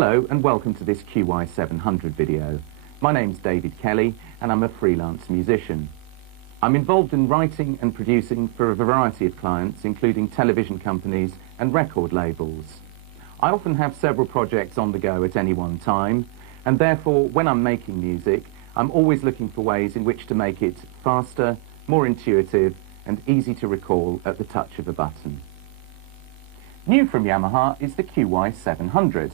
Hello and welcome to this QY700 video. My name's David Kelly and I'm a freelance musician. I'm involved in writing and producing for a variety of clients, including television companies and record labels. I often have several projects on the go at any one time, and therefore when I'm making music, I'm always looking for ways in which to make it faster, more intuitive and easy to recall at the touch of a button. New from Yamaha is the QY700.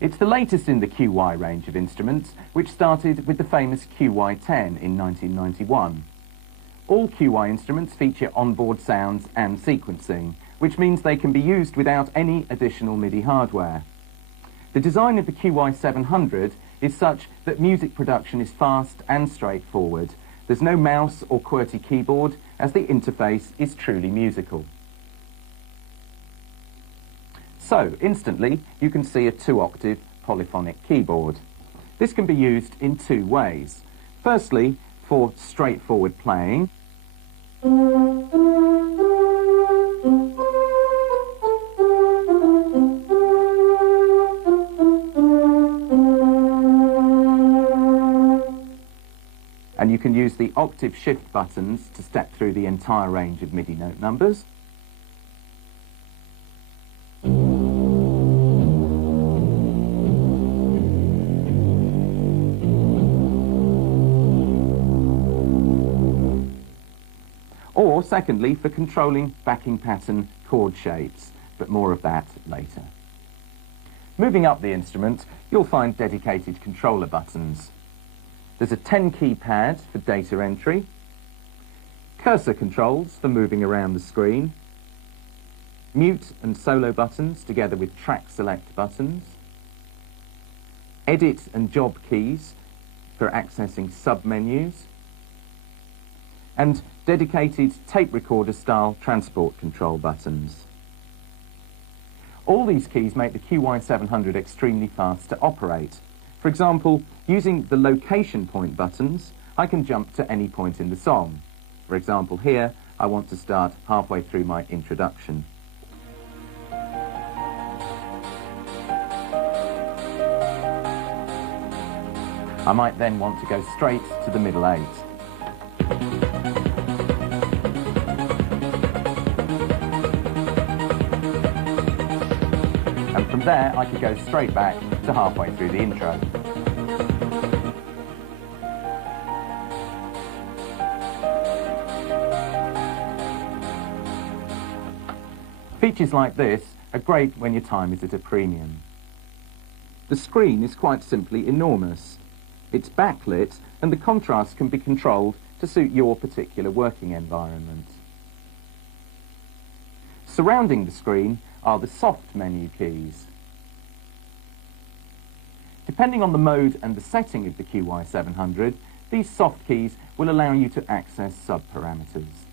It's the latest in the QY range of instruments, which started with the famous QY10 in 1991. All QY instruments feature onboard sounds and sequencing, which means they can be used without any additional MIDI hardware. The design of the QY700 is such that music production is fast and straightforward. There's no mouse or QWERTY keyboard, as the interface is truly musical. So, instantly, you can see a 2-octave polyphonic keyboard. This can be used in two ways. Firstly, for straightforward playing. And you can use the octave shift buttons to step through the entire range of MIDI note numbers. Or, secondly, for controlling backing pattern chord shapes, but more of that later. Moving up the instrument, you'll find dedicated controller buttons. There's a 10-key pad for data entry, cursor controls for moving around the screen, mute and solo buttons together with track select buttons, edit and job keys for accessing sub-menus, and dedicated tape recorder style transport control buttons. All these keys make the QY700 extremely fast to operate. For example, using the location point buttons, I can jump to any point in the song. For example, here, I want to start halfway through my introduction. I might then want to go straight to the middle 8. And from there, I could go straight back to halfway through the intro. Features like this are great when your time is at a premium. The screen is quite simply enormous. It's backlit, and the contrast can be controlled to suit your particular working environment. Surrounding the screen are the soft menu keys. Depending on the mode and the setting of the QY700, these soft keys will allow you to access sub-parameters.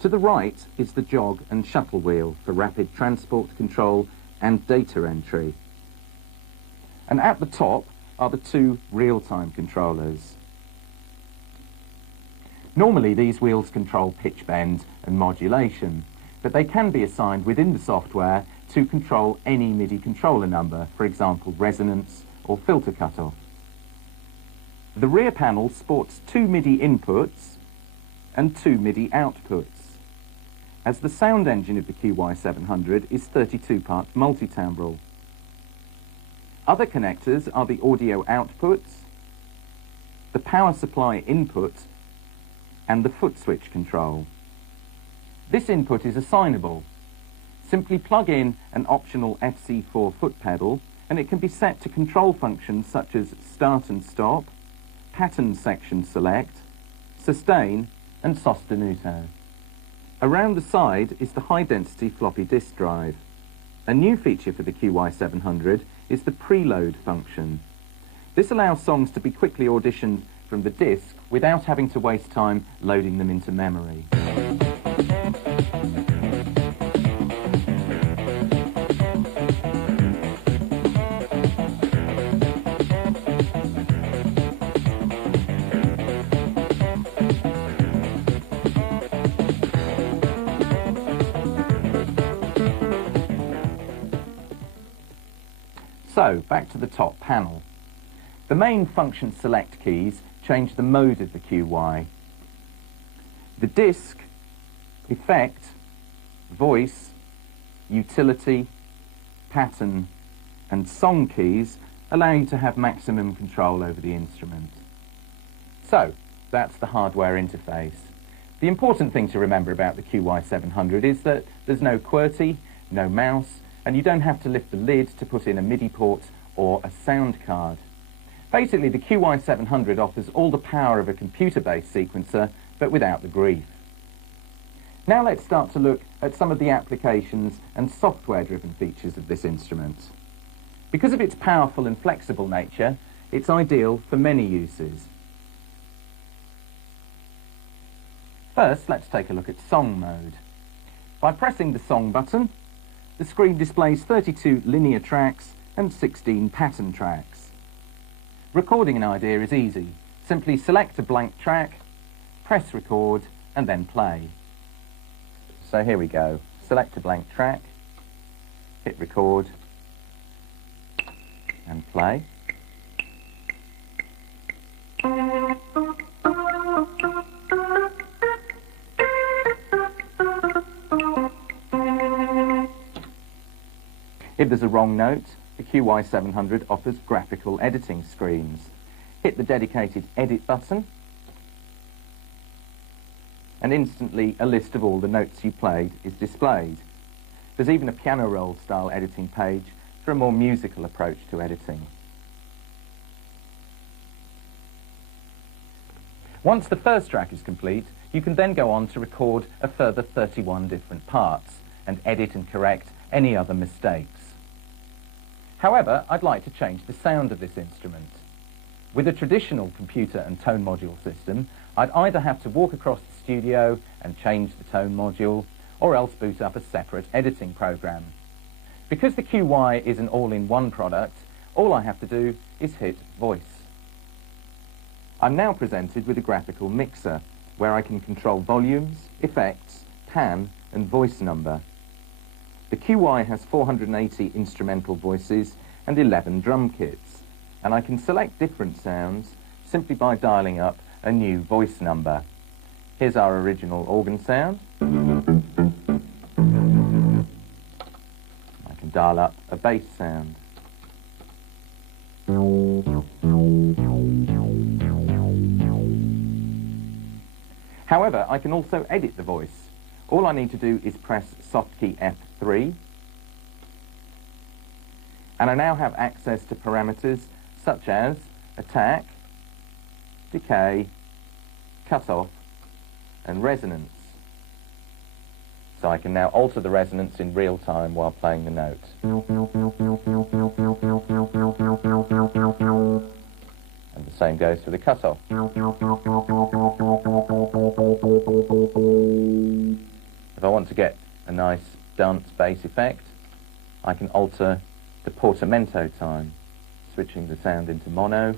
To the right is the jog and shuttle wheel for rapid transport control and data entry. And at the top are the two real-time controllers. Normally these wheels control pitch bend and modulation, but they can be assigned within the software to control any MIDI controller number, for example resonance or filter cutoff. The rear panel sports 2 MIDI inputs and 2 MIDI outputs, as the sound engine of the QY700 is 32-part multitimbral. Other connectors are the audio outputs, the power supply input and the foot switch control. This input is assignable. Simply plug in an optional FC4 foot pedal and it can be set to control functions such as start and stop, pattern section select, sustain and sostenuto. Around the side is the high-density floppy disk drive. A new feature for the QY700 is the preload function. This allows songs to be quickly auditioned from the disk without having to waste time loading them into memory. So, back to the top panel. The main function select keys change the mode of the QY. The disc, effect, voice, utility, pattern and song keys allow you to have maximum control over the instrument. So, that's the hardware interface. The important thing to remember about the QY700 is that there's no QWERTY, no mouse, and you don't have to lift the lid to put in a MIDI port or a sound card. Basically, the QY700 offers all the power of a computer-based sequencer, but without the grief. Now let's start to look at some of the applications and software-driven features of this instrument. Because of its powerful and flexible nature, it's ideal for many uses. First, let's take a look at song mode. By pressing the song button, the screen displays 32 linear tracks and 16 pattern tracks. Recording an idea is easy. Simply select a blank track, press record, and then play. So here we go. Select a blank track, hit record, and play. If there's a wrong note, the QY700 offers graphical editing screens. Hit the dedicated Edit button, and instantly a list of all the notes you played is displayed. There's even a piano roll style editing page for a more musical approach to editing. Once the first track is complete, you can then go on to record a further 31 different parts and edit and correct any other mistakes. However, I'd like to change the sound of this instrument. With a traditional computer and tone module system, I'd either have to walk across the studio and change the tone module, or else boot up a separate editing program. Because the QY is an all-in-one product, all I have to do is hit voice. I'm now presented with a graphical mixer, where I can control volumes, effects, pan and voice number. The QY has 480 instrumental voices and 11 drum kits, and I can select different sounds simply by dialing up a new voice number. Here's our original organ sound. I can dial up a bass sound. However, I can also edit the voice. All I need to do is press soft key F3, and I now have access to parameters such as attack, decay, cutoff, and resonance. So I can now alter the resonance in real time while playing the note. And the same goes for the cutoff. If I want to get a nice dance bass effect, I can alter the portamento time, switching the sound into mono,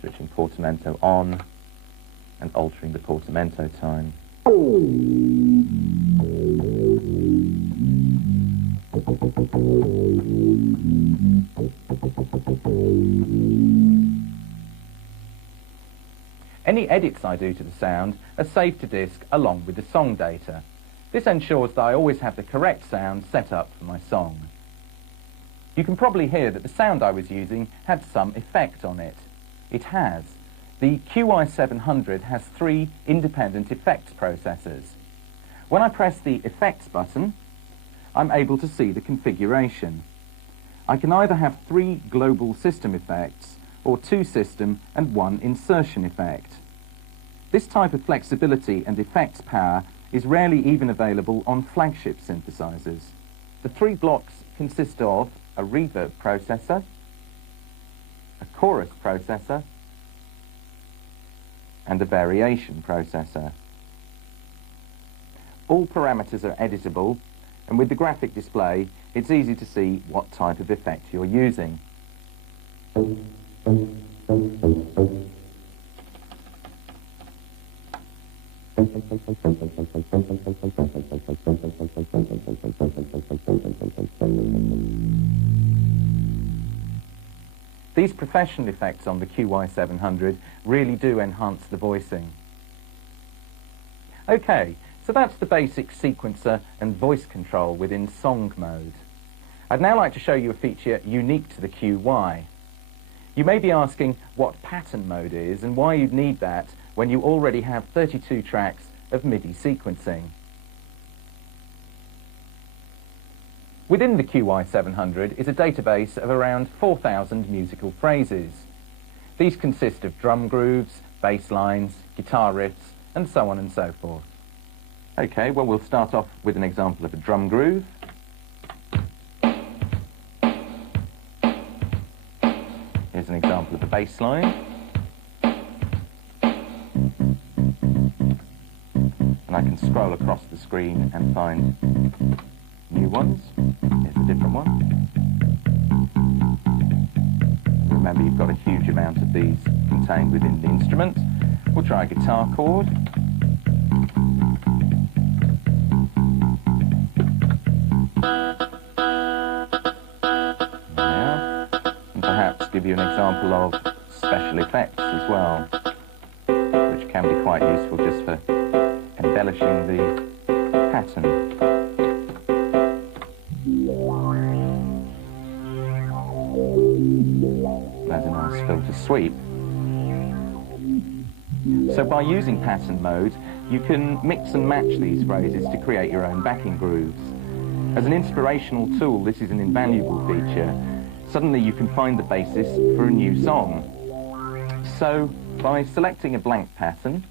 switching portamento on, and altering the portamento time. Any edits I do to the sound are saved to disk along with the song data. This ensures that I always have the correct sound set up for my song. You can probably hear that the sound I was using had some effect on it. It has. The QY700 has 3 independent effects processors. When I press the Effects button, I'm able to see the configuration. I can either have 3 global system effects or 2 system and 1 insertion effect. This type of flexibility and effects power is rarely even available on flagship synthesizers. The 3 blocks consist of a reverb processor, a chorus processor, and a variation processor. All parameters are editable, and with the graphic display, it's easy to see what type of effect you're using. professional effects on the QY700 really do enhance the voicing. Okay, so that's the basic sequencer and voice control within song mode. I'd now like to show you a feature unique to the QY. You may be asking what pattern mode is and why you'd need that when you already have 32 tracks of MIDI sequencing. Within the QY700 is a database of around 4,000 musical phrases. These consist of drum grooves, bass lines, guitar riffs, and so on and so forth. Okay, well, we'll start off with an example of a drum groove. Here's an example of a bass line. And I can scroll across the screen and find new ones. Here's a different one. Remember, you've got a huge amount of these contained within the instrument. We'll try a guitar chord. Give you an example of special effects as well, which can be quite useful just for embellishing the pattern. There's a nice filter sweep. So by using pattern mode, you can mix and match these phrases to create your own backing grooves. As an inspirational tool, this is an invaluable feature. Suddenly you can find the basis for a new song. So by selecting a blank pattern,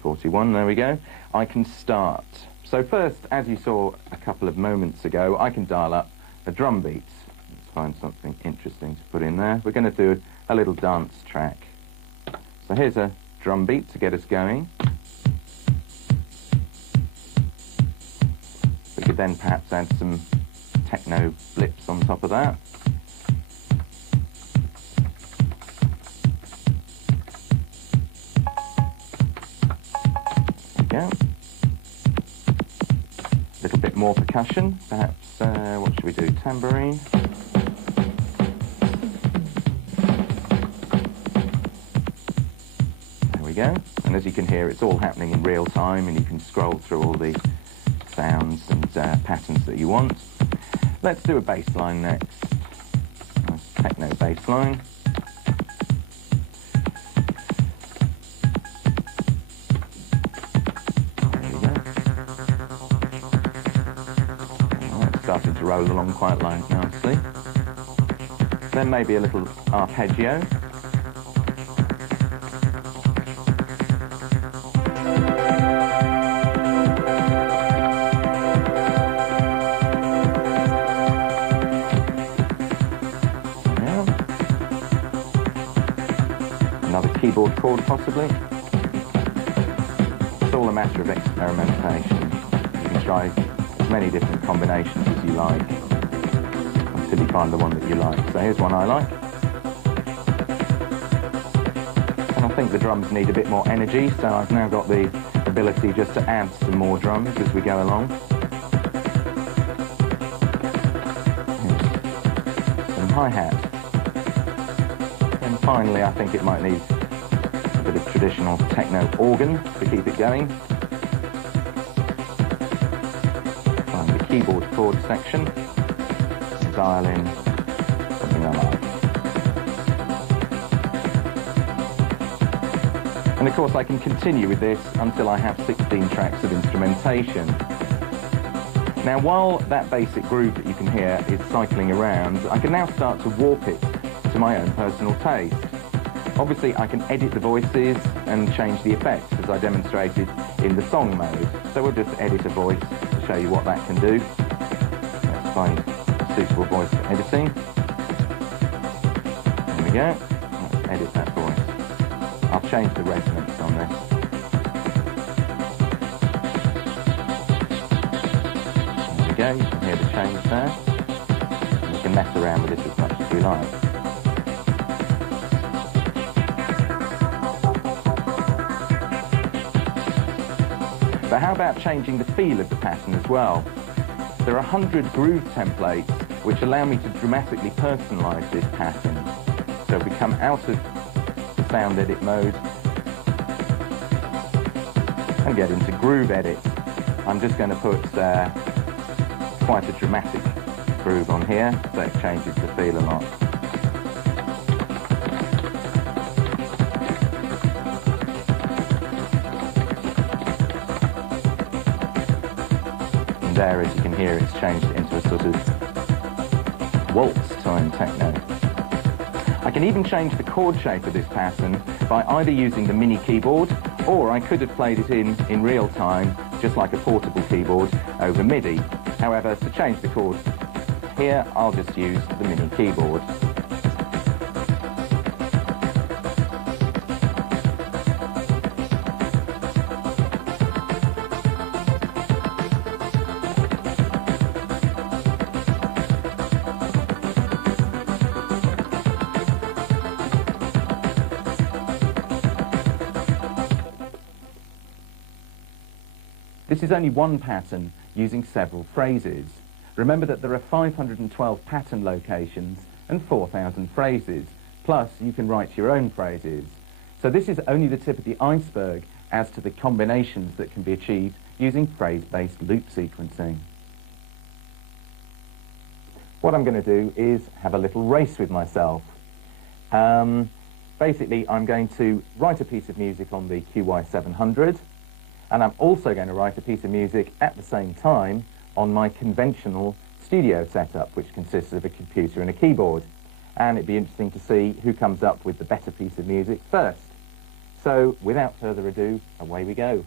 41, there we go, I can start. So first, as you saw a couple of moments ago, I can dial up a drum beat. Let's find something interesting to put in there. We're going to do a little dance track. So here's a drum beat to get us going. We could then perhaps add some techno blips on top of that. A little bit more percussion, perhaps, what should we do, tambourine? There we go, and as you can hear, it's all happening in real time, and you can scroll through all the sounds and patterns that you want. Let's do a bass line next. Nice techno bass line. Starting to roll along quite nicely. Then maybe a little arpeggio. Yeah. Another keyboard chord possibly. It's all a matter of experimentation. You can try as many different combinations as you like until you find the one that you like. So here's one I like. And I think the drums need a bit more energy, so I've now got the ability just to add some more drums as we go along. Here's some hi-hat. And finally, I think it might need a bit of traditional techno organ to keep it going. Keyboard chord section, dial in something I like. And of course I can continue with this until I have 16 tracks of instrumentation. Now while that basic groove that you can hear is cycling around, I can now start to warp it to my own personal taste. Obviously I can edit the voices and change the effects as I demonstrated in the song mode. So we'll just edit a voice to show you what that can do. Let's find a suitable voice for editing. There we go. Let's edit that voice. I'll change the resonance on this. There we go, you can hear the change there. And you can mess around with this as much as you like. But how about changing the feel of the pattern as well? There are 100 groove templates which allow me to dramatically personalize this pattern. So if we come out of the sound edit mode and get into groove edit, I'm just going to put quite a dramatic groove on here, so it changes the feel a lot. And there, as you can hear, it's changed it into a sort of waltz time techno. I can even change the chord shape of this pattern by either using the mini keyboard, or I could have played it in real time, just like a portable keyboard, over MIDI. However, to change the chord here, I'll just use the mini keyboard. This is only one pattern using several phrases. Remember that there are 512 pattern locations and 4,000 phrases, plus you can write your own phrases. So this is only the tip of the iceberg as to the combinations that can be achieved using phrase-based loop sequencing. What I'm going to do is have a little race with myself. Basically, I'm going to write a piece of music on the QY700, and I'm also going to write a piece of music at the same time on my conventional studio setup, which consists of a computer and a keyboard. And it'd be interesting to see who comes up with the better piece of music first. So, without further ado, away we go.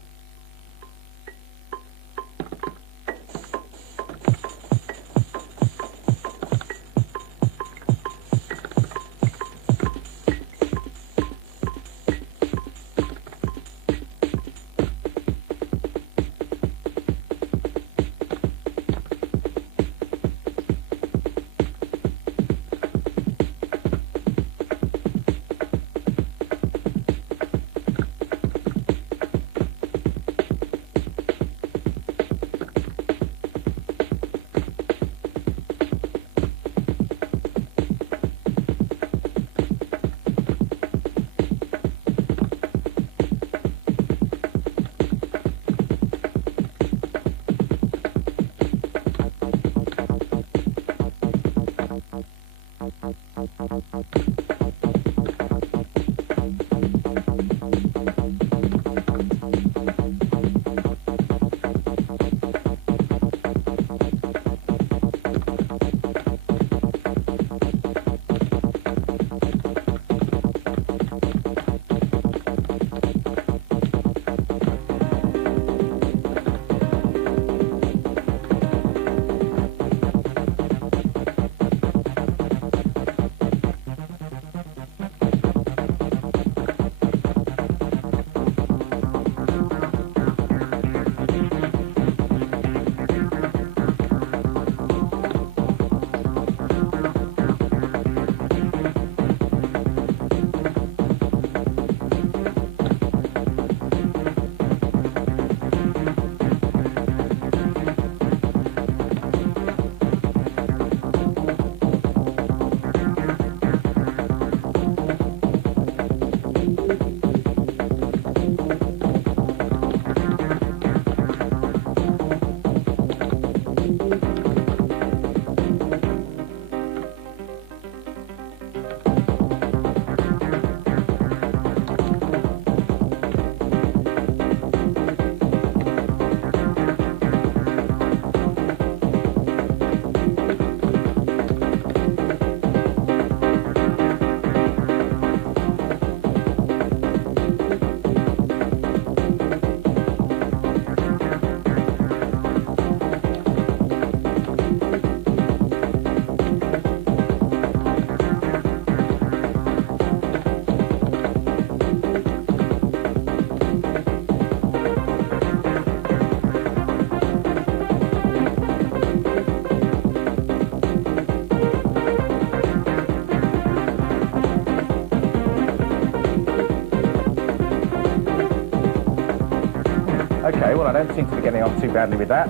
Okay, well, I don't seem to be getting on too badly with that.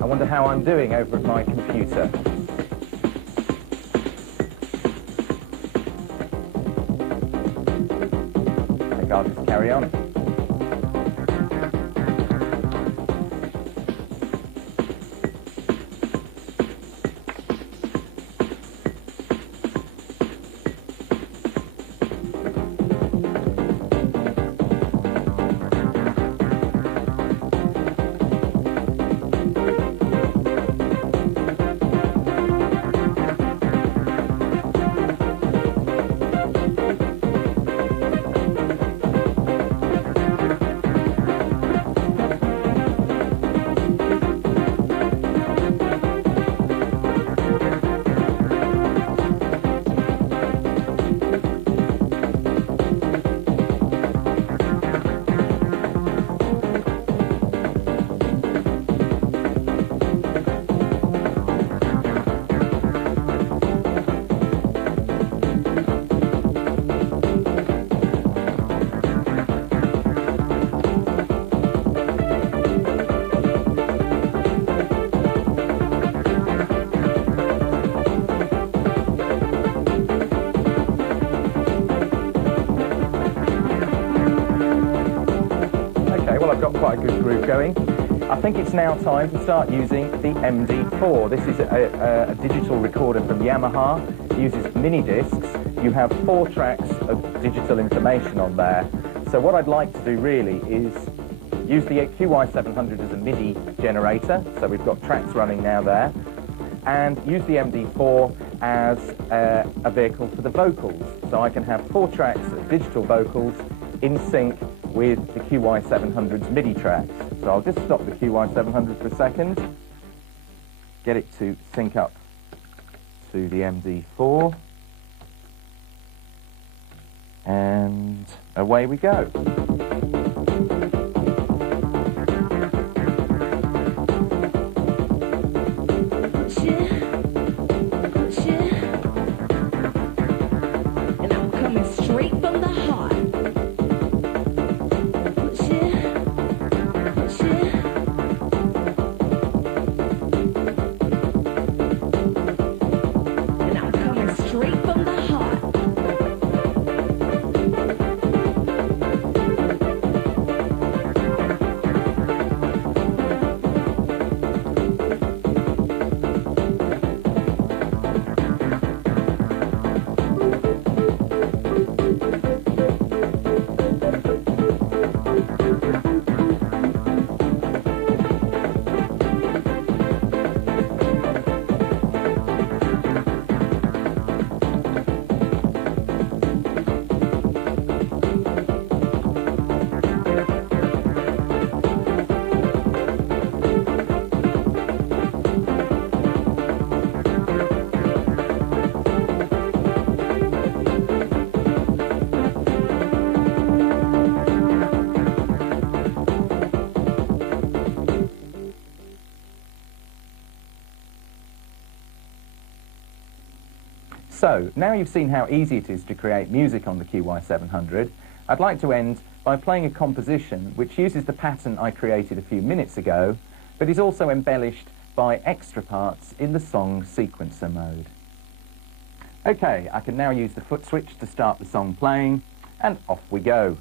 I wonder how I'm doing over at my computer. I'll just carry on. I've got quite a good groove going. I think it's now time to start using the MD4. This is a digital recorder from Yamaha. It uses mini discs. You have 4 tracks of digital information on there. So what I'd like to do really is use the QY700 as a MIDI generator. So we've got tracks running now there. And use the MD4 as a vehicle for the vocals. So I can have 4 tracks of digital vocals in sync with the QY700's MIDI tracks. So I'll just stop the QY700 for a second, get it to sync up to the MD4, and away we go. And I'm coming straight from the heart. So, now you've seen how easy it is to create music on the QY700, I'd like to end by playing a composition which uses the pattern I created a few minutes ago, but is also embellished by extra parts in the song sequencer mode. Okay, I can now use the foot switch to start the song playing, and off we go.